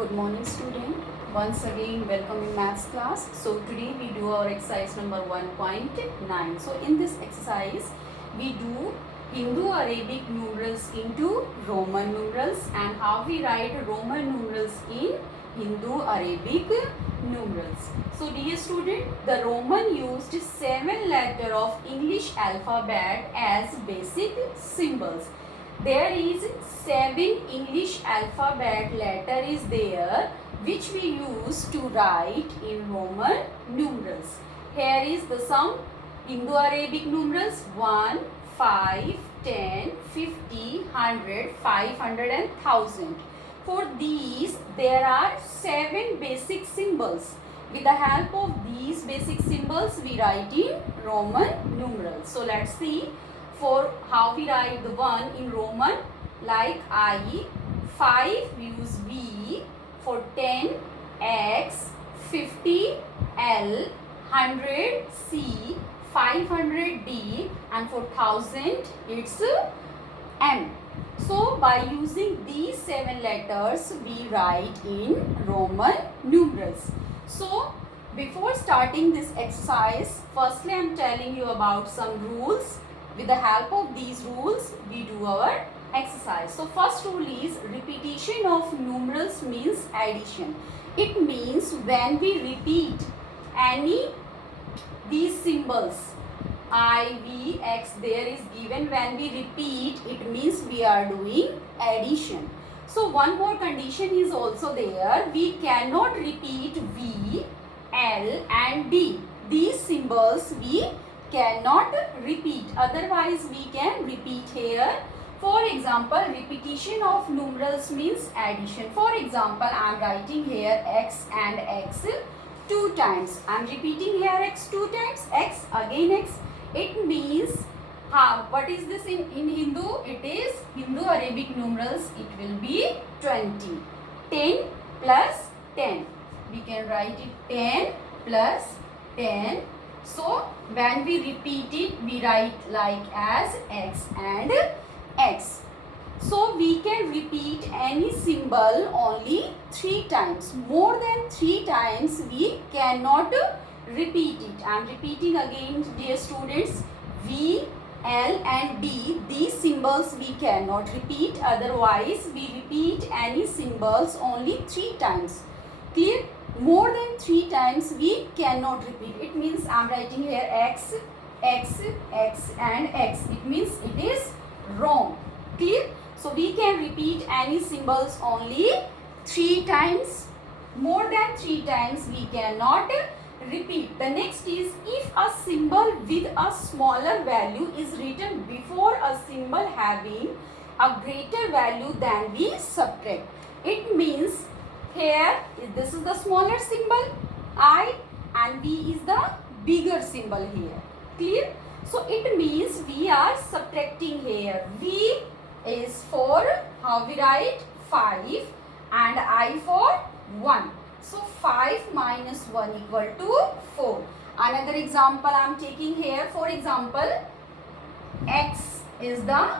Good morning student. Once again welcome in maths class. So today we do our exercise number 1.9. So in this exercise we do Hindu-Arabic numerals into Roman numerals and how we write Roman numerals in Hindu-Arabic numerals. So dear student, the Roman used 7 letters of English alphabet as basic symbols. There is 7 English alphabet letter is there which we use to write in Roman numerals. Here is the sum Indo-Arabic numerals 1, 5, 10, 50, 100, 500 and 1000. For these there are 7 basic symbols. With the help of these basic symbols we write in Roman numerals. So let's see. For how we write the 1 in Roman, like I, 5 we use V, for 10 X, 50 L, 100 C, 500 D and for 1000 it's M. So by using these 7 letters we write in Roman numerals. So before starting this exercise, firstly I am telling you about some rules. With the help of these rules, we do our exercise. So first rule is repetition of numerals means addition. It means when we repeat any these symbols I, V, X there is given, when we repeat it means we are doing addition. So one more condition is also there. We cannot repeat V, L and D. These symbols we cannot repeat, otherwise we can repeat here. For example, repetition of numerals means addition. For example, I am writing here X and X 2 times. I am repeating here X 2 times, X again X. It means what is this in Hindu? It is Hindu-Arabic numerals. It will be 20. 10 plus 10. We can write it 10 plus 10. So when we repeat it, we write like as X and X. So we can repeat any symbol only 3 times. More than 3 times we cannot repeat it. I am repeating again, dear students. V, L and D, these symbols we cannot repeat. Otherwise we repeat any symbols only 3 times. Clear? More than 3 times we cannot repeat. It means I am writing here X, X, X and X. It means it is wrong. Clear? So we can repeat any symbols only 3 times. More than 3 times we cannot repeat. The next is if a symbol with a smaller value is written before a symbol having a greater value, then we subtract. It means here this is the smaller symbol I and V is the bigger symbol here. Clear? So it means we are subtracting here. V is for how we write 5 and I for 1. So 5 minus 1 equal to 4. Another example I am taking here. For example, X is the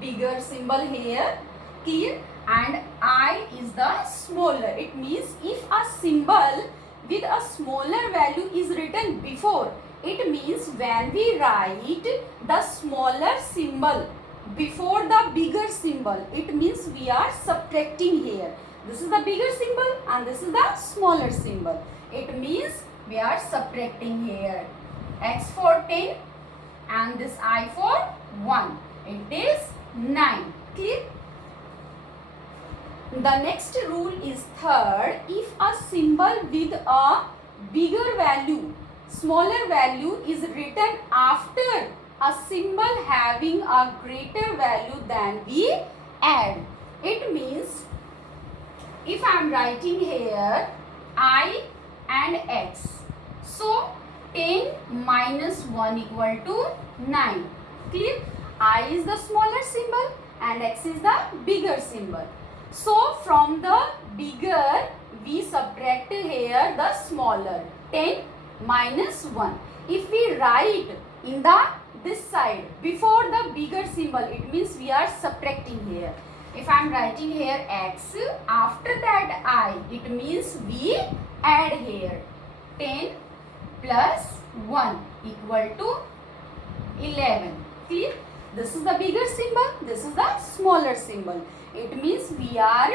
bigger symbol here. Clear? And I is the smaller. It means if a symbol with a smaller value is written before, it means when we write the smaller symbol before the bigger symbol, it means we are subtracting here. This is the bigger symbol and this is the smaller symbol. It means we are subtracting here. X for 10 and this I for 1. It is 9. Clear? The next rule is third. If a symbol with a bigger value, smaller value is written after a symbol having a greater value, then we add. It means if I am writing here I and X, so 10 minus 1 equal to 9. Clear? I is the smaller symbol and X is the bigger symbol. So from the bigger we subtract here the smaller, 10 minus 1. If we write in the this side before the bigger symbol, it means we are subtracting here. if I am writing here x, after that I, it means we add here 10 plus 1 equal to 11. Clear? This is the bigger symbol, this is the smaller symbol. It means we are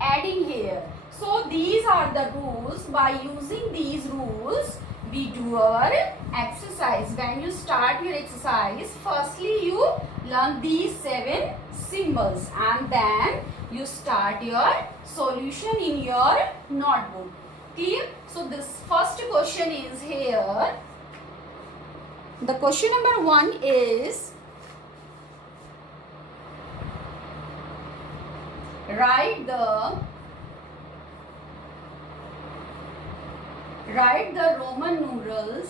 adding here. So these are the rules. By using these rules, we do our exercise. When you start your exercise, firstly you learn these 7 symbols and then you start your solution in your notebook. Clear? So this first question is here. The question number 1 is, write the Roman numerals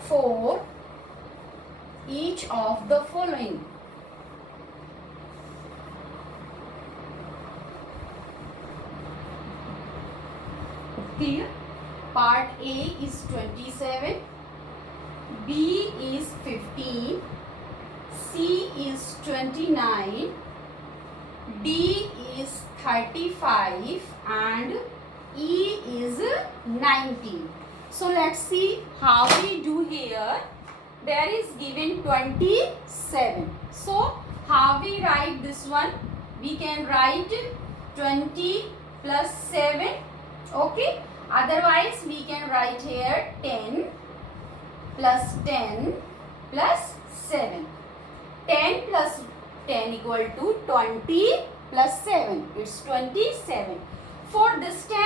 for each of the following. Clear? Part A is 27, B is 15, C is 29, D is 35 and E is 19. So let's see how we do here. There is given 27. So how we write this one? We can write 20 plus 7. Okay. Otherwise we can write here 10 plus 10 plus 7. 10 plus 10 equal to 20 plus 7. It's 27. For this 10,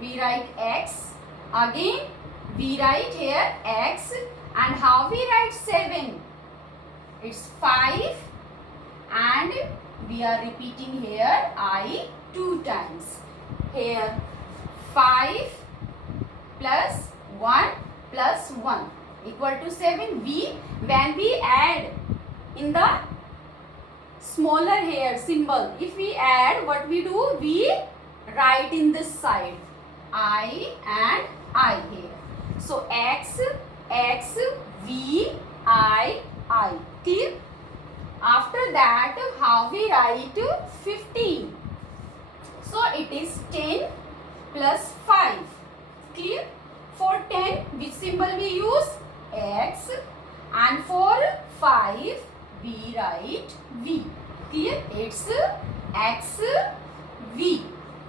we write x. Again, we write here x. And how we write 7? It's 5. And we are repeating here I 2 times. Here 5 plus 1 plus 1 equal to 7. When we add in the smaller here symbol, if we add, what we do? We write in this side I and I here. So x, v, I. Clear? After that, how we write 15? So it is 10 plus 5. Clear? For 10, which symbol we use? X. And for 5, we write V. Clear? It's X, V.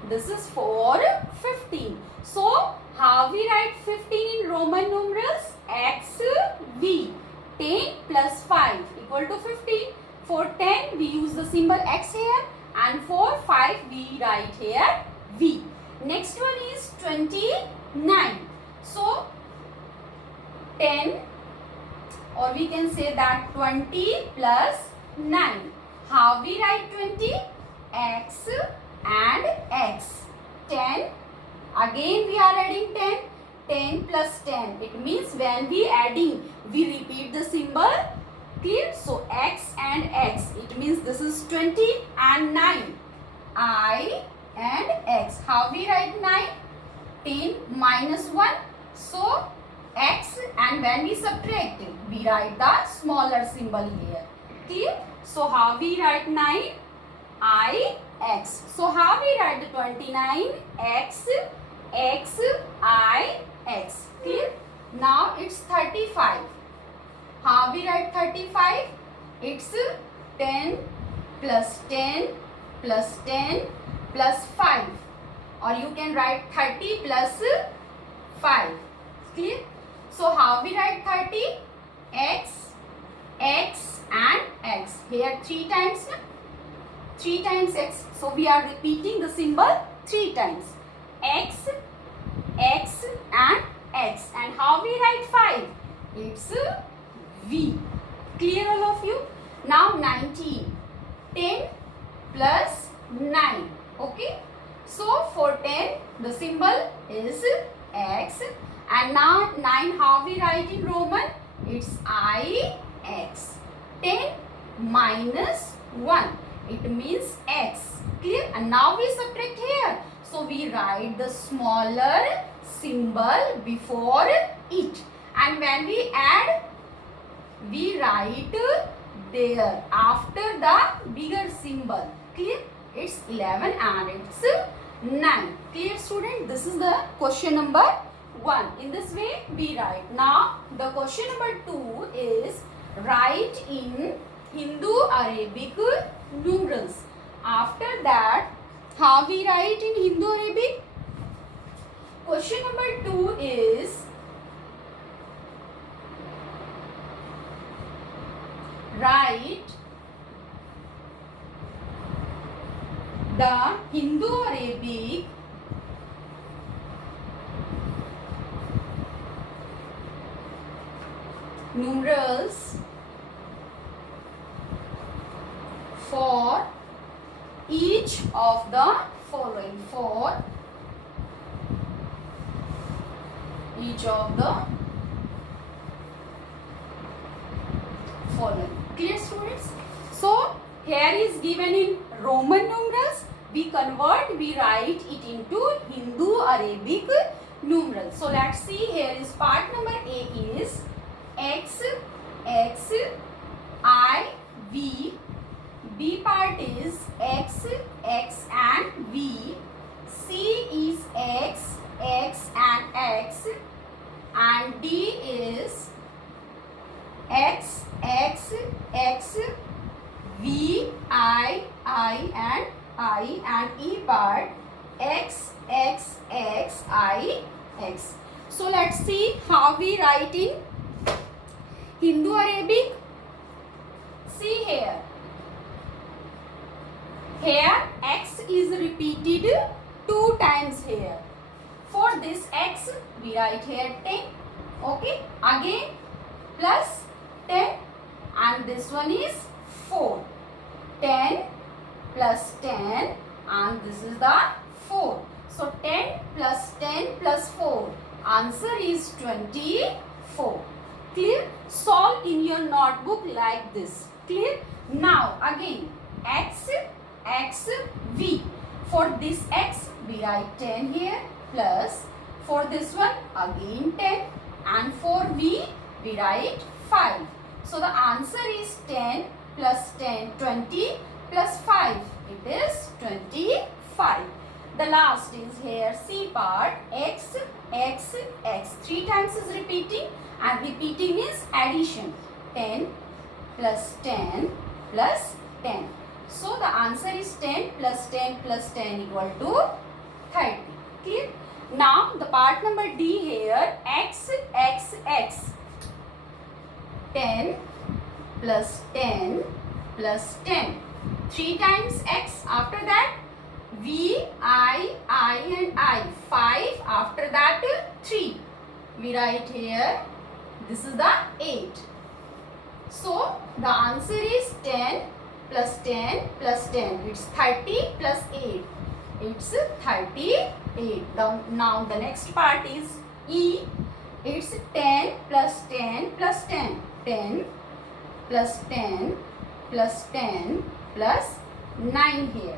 This is for 15. So, how we write 15 in Roman numerals? X, V. 10 plus 5 equal to 15. For 10, we use the symbol X here. And for 5, we write here V. Next one is 29. So, 10, or we can say that 20 plus 9. How we write 20? X and X. 10. Again we are adding 10. 10 plus 10. It means when we adding, we repeat the symbol. Clear? So X and X. It means this is 20 and 9. I and X. How we write 9? 10 minus 1. So X, and when we subtract, we write the smaller symbol here. Clear? So how we write 9? I, X. So how we write the 29? X, I, X. Clear? Now it's 35. How we write 35? It's 10 plus 10 plus 10 plus 5. Or you can write 30 plus 5. Clear? So how we write 30? X, and X. Here 3 times. 3 times X. So we are repeating the symbol 3 times. X, and X. And how we write 5? It's V. Clear all of you? Now 19. 10 plus 9. Okay. So for 10, the symbol is X. And now 9, how we write in Roman? It's I, X. 10 minus 1. It means X. Clear? And now we subtract here. So we write the smaller symbol before it. and when we add, we write there after the bigger symbol. Clear? It's 11 and it's 9. Clear, student? This is the question number 1. In this way we write. Now the question number 2 is write in Hindu Arabic numerals. After that, how we write in Hindu Arabic? Question number 2 is write the Hindu Arabic numerals for each of the following. For each of the following. Clear, students? So here is given in Roman numerals. We convert, we write it into Hindu Arabic numerals. So let's see. Here is part number A is X, X, I, V. B part is X, X and V. C is X, X and X. And D is X, X, X, V, I and I. And E part X, X, X, I, X. So let's see how we write in Hindu Arabic. See here. Here X is repeated 2 times here. For this X we write here 10. Okay. Again plus 10 and this one is 4. 10 plus 10 and this is the 4. So 10 plus 10 plus 4. Answer is 24. Clear? Solve in your notebook like this. Clear? Now again X, X, V. For this X we write 10 here plus for this one again 10 and for V we write 5. So the answer is 10 plus 10, 20 plus 5. It is 25. The last is here C part X, X, X. 3 times is repeating and repeating is addition. 10 plus 10 plus 10. So the answer is 10 plus 10 plus 10 equal to 30. Clear? Now the part number D here X, X, X. 10 plus 10 plus 10. 3 times X. After that V, I and I. 5. After that 3. We write here. This is the 8. So the answer is 10 plus 10 plus 10. It's 30 plus 8. It's 38. Now the next part is E. It's 10 plus 10 plus 10. 10 plus 10 plus 10 plus 9 here.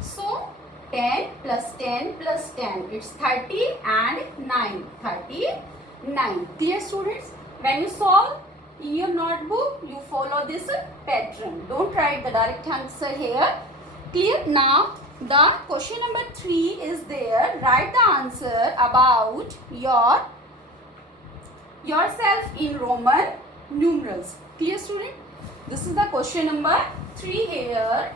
So 10 plus 10 plus 10. It's 30 and 9. 39. Clear, students? When you solve in your notebook, you follow this pattern. Don't write the direct answer here. Clear? Now the question number 3 is there. Write the answer about yourself in Roman numerals. Clear, student? This is the question number 3 here.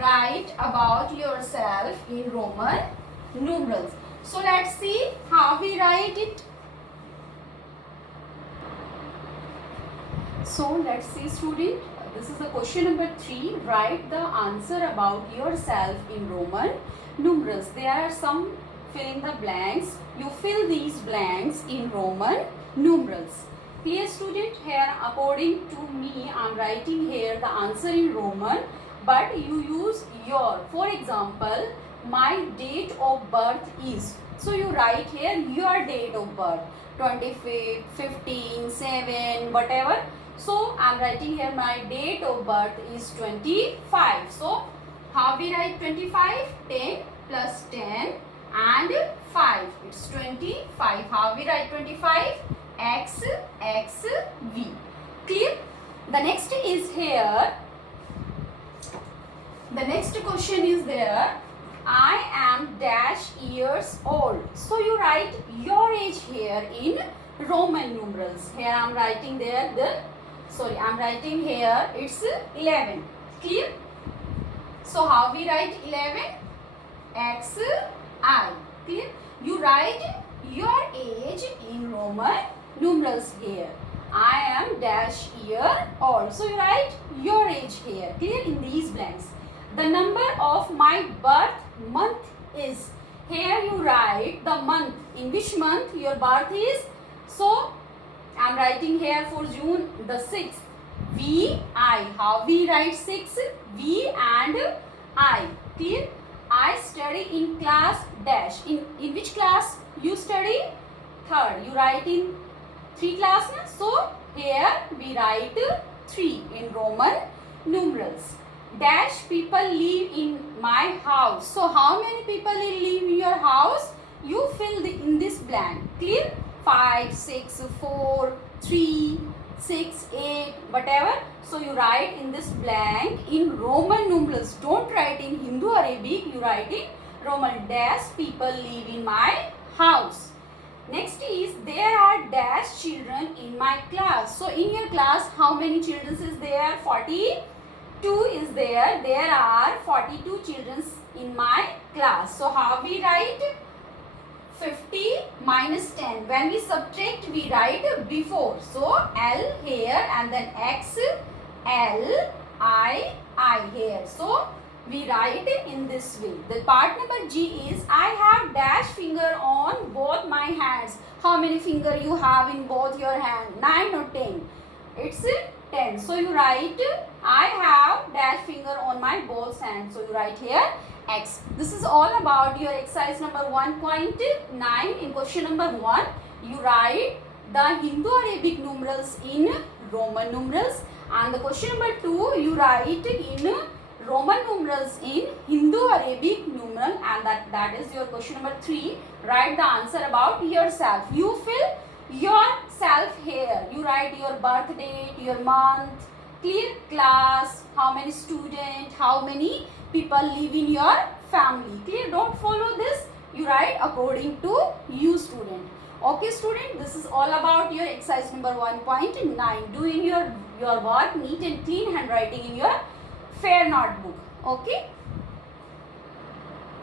Write about yourself in Roman numerals. So let's see how we write it. So let's see, student. This is the question number 3. Write the answer about yourself in Roman numerals. There are some fill in the blanks. You fill these blanks in Roman numerals. Clear, student? Here according to me I am writing here the answer in Roman, but you use your. For example, my date of birth is. So you write here your date of birth. 25, 15, 7, whatever. So I am writing here my date of birth is 25. So how we write 25? 10 plus 10 and 5. It's 25. How we write 25? X, X, V. Clear? The next is here. The next question is there. I am dash years old. So you write your age here in Roman numerals. Here I am writing there I'm writing here it's 11. Clear? So how we write 11? X, I. Clear? You write your age in Roman numerals here. I am dash year old. So you write your age here. Clear? In these blanks. The number of my birth month is. Here you write the month. In which month your birth is. So I am writing here for June the 6th. V, I. How we write 6? V and I. Clear? I study in class dash. In which class you study? Third. You write in 3 class na? So here we write 3 in Roman numerals. Dash people live in my house. So how many people live in your house? You fill in this blank. Clear? 5, 6, 4, 3, 6, 8, whatever. So you write in this blank in Roman numerals. Don't write in Hindu Arabic. You write in Roman. Dash people live in my house. Next is there are dash children in my class. So in your class how many children is there? 42 is there. There are 42 children in my class. So how we write? 50 minus 10. When we subtract, we write before. So L here and then X, L, I here. So we write in this way. The part number G is I have dash finger on both my hands. How many finger you have in both your hand? 9 or 10? It's 10. So you write I have dash finger on my both hands. So you write here X. This is all about your exercise number 1.9. In question number 1, you write the Hindu Arabic numerals in Roman numerals, and the question number 2, you write in Roman numerals in Hindu Arabic numeral, and that is your question number 3. Write the answer about yourself. You fill yourself here. You write your birth date, your month, clear, class, how many students, how many people live in your family. Clear? Don't follow this. You write according to you, student. Okay, student, this is all about your exercise number 1.9. Doing your work neat and clean handwriting in your fair notebook. Okay.